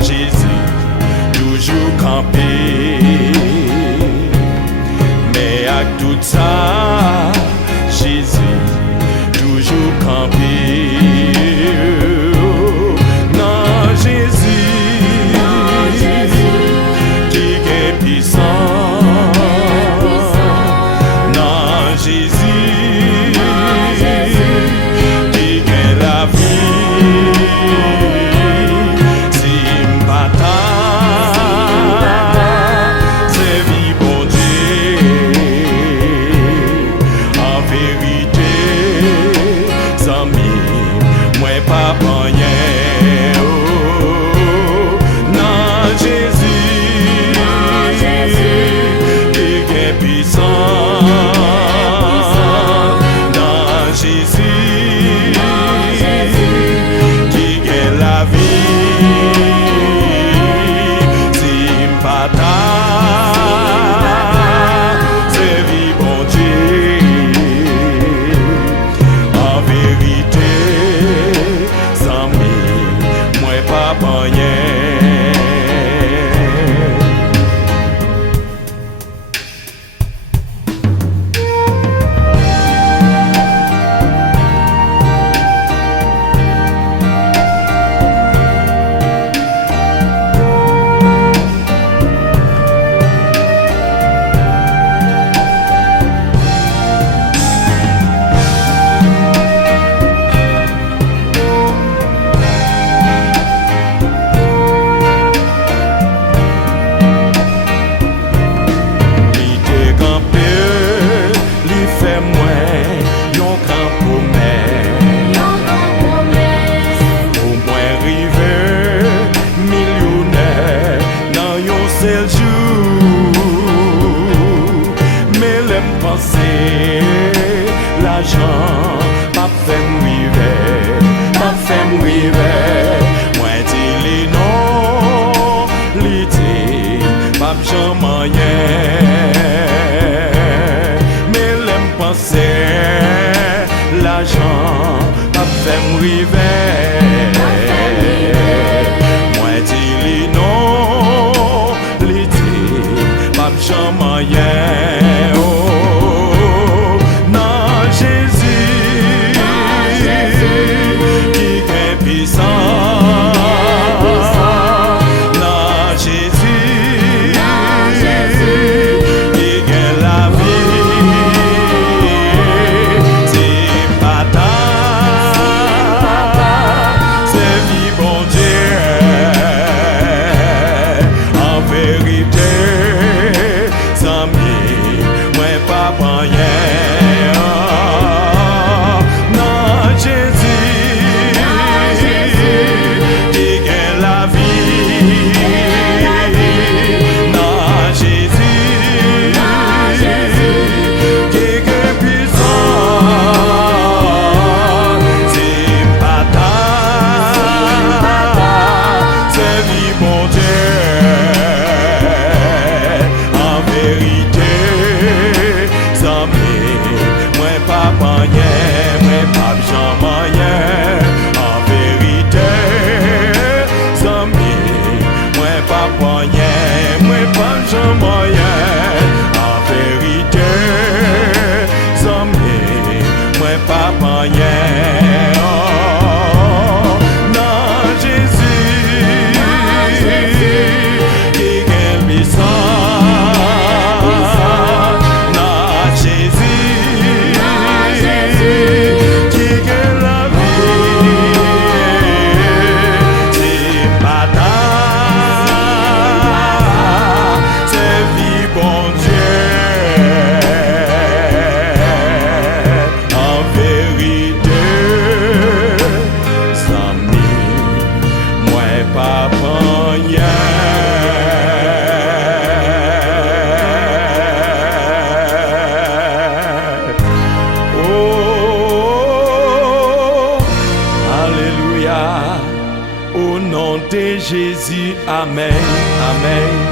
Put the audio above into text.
Jésus, toujours campé. Mais à tout ça, Jésus, toujours campé. Non, Jésus, qui est puissant. Non, Jésus, qui est la vie. Si m'bata, c'est vie bon Dieu. En vérité, sans moi pas rien. Non, Jésus, qui est puissant. Non, Jésus, qui est la vie. Si m'bata, c'est vie bon Dieu. En vérité, sans moi pas rien. L'argent pas fait m'river, pas fait m'river. Moi dis les non, l'idée pas jamais rien. Mais l'aime penser l'argent pas fait m'river. Moi dis les non, l'idée pas jamais rien. Au nom de Jésus, amen, amen.